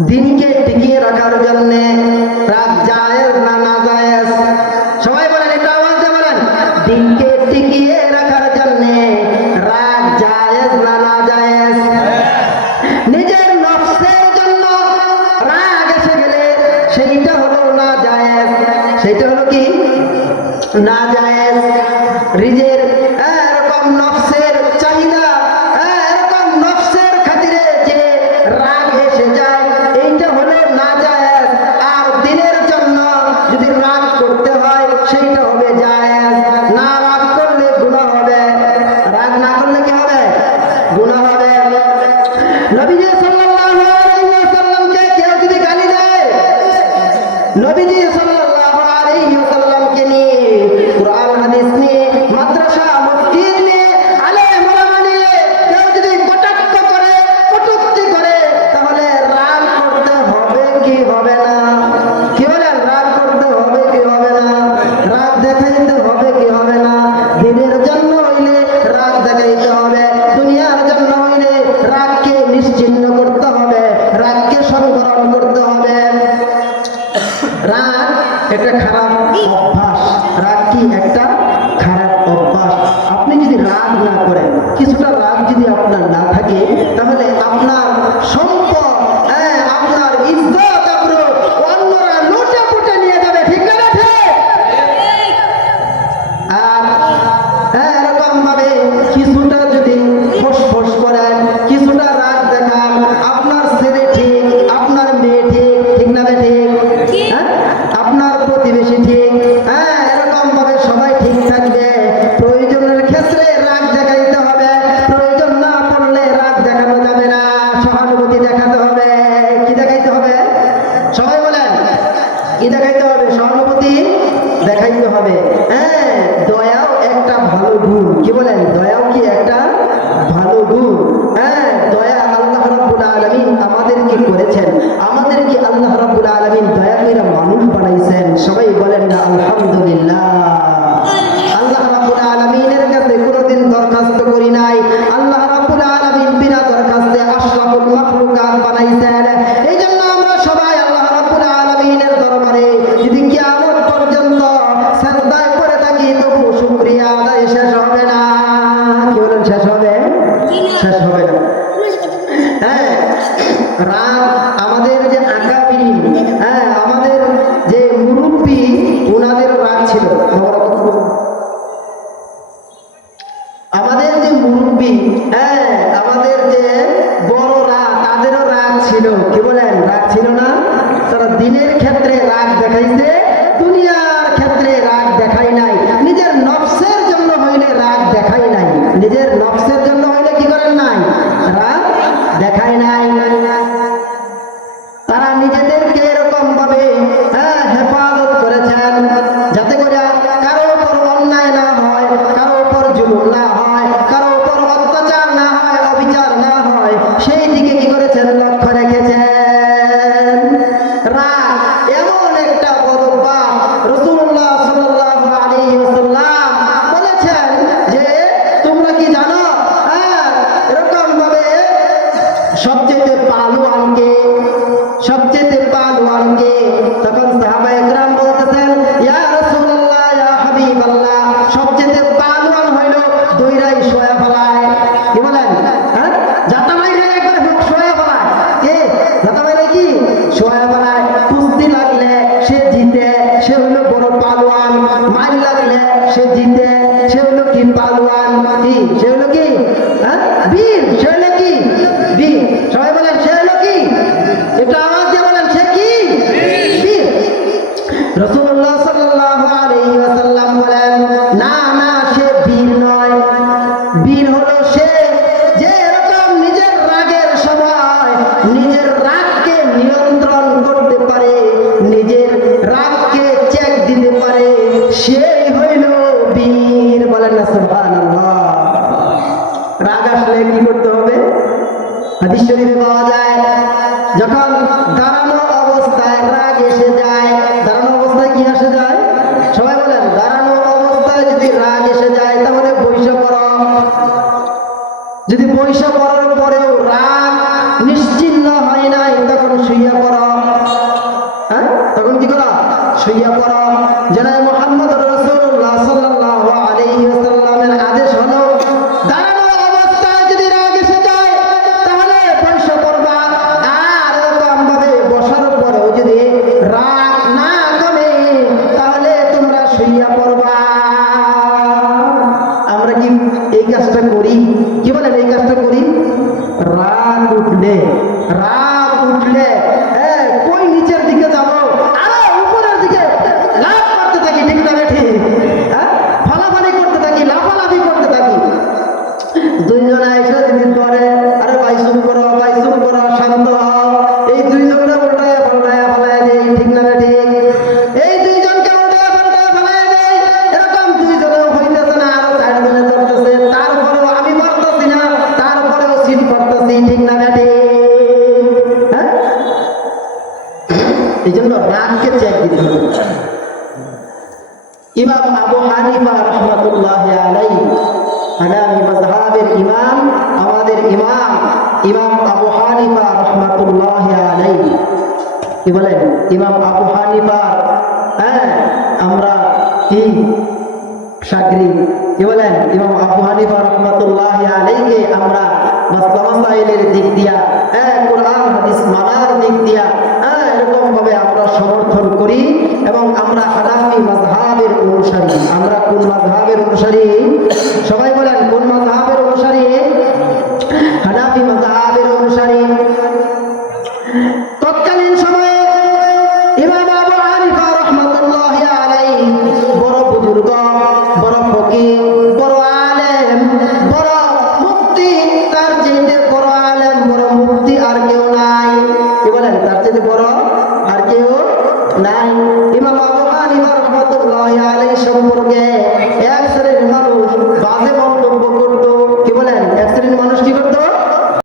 দিনকে টিকিয়ে রাখার জন্য রাত জায়েজ না না জায়েজ? সবাই বলেন, একটু আওয়াজে বলেন। দিনকে টিকিয়ে রাখার জন্য রাত জায়েজ না না জায়েজ? নিজের নফসের জন্য রাগ এসে গেলে সেইটা হলো না জায়েজ। সেইটা হলো কি? না জায়েজ। রিজে কি দেখাইতে হবে? সহানুভূতি দেখাইতে হবে। হ্যাঁ দয়াও একটা ভালো গুণ। কি বলেন? দয়া হ্যাঁ রাগ আমাদের যে আকাবিন হ্যাঁ আমাদের যে মুরব্বী রাগ ছিল। আমাদের যে মুরব্বী হ্যাঁ আমাদের যে বড় রাগ, তাদেরও রাগ ছিল। কি বলেন? রাগ ছিল না? তারা দিনের ক্ষেত্রে রাগ দেখাইছে, দুনিয়ার ক্ষেত্রে রাগ দেখাই নাই। নিজের নকশের জন্য হইলে রাগ দেখাই নাই। নিজের জিতে, সে হলো বড় পালোয়ান। মাইল লাগলে সে জিতে, সে হলো কি পালোয়ান? কি? সে হলো কি? হ্যাঁ? বীর। সে হলো কি? বীর। সবাই বলেন, সে হলো কি? এটা আওয়াজ দিয়ে বলেন, সে কি? বীর। রসগোল্লা যখন করি। কি বলেন এই কাজটা ইমাম আবু হানিফা রহমতুল্লাহ আলাই হানাফি মাযহাবের ইমাম, আমাদের ইমাম ইমাম আবু হানিফা রহমতুল্লাহ আলাই কি বলেন? ইমাম আবু হানিফা হ্যাঁ আমরা কি? সাগরি। কি বলেন? ইমাম আবু হানিফা রহমতুল্লাহ আলাইকে আমরা মাসলা মাসাইলের দিক দিয়া হ্যাঁ কোরআন, হাদিস মানার দিক দিয়া হ্যাঁ এরকম ভাবে আমরা সমর্থন করি এবং আমরা হানাফি মাযহাবের অনুসারী। আমরা কোন মাযহাবের অনুসারী? সবাই বলেন, কোন মাযহাবের অনুসারী? হানাফি মাযহাবের অনুসারী। তৎকালীন সময়ে ইমাম আবু হানিফা রাহমাতুল্লাহি আলাইহি, বড় বুজুর্গ, বড় ফকিহ বড় আলেম, বড় মুফতি, তার চেয়ে বড় আলেম, বড় মুফতি আর কেউ নাই। কি বলেন? তার চেয়ে বড় আর কেউ নাই। ইমাম ಯೆ ಶಂಪುರ್ಗೆ 1.7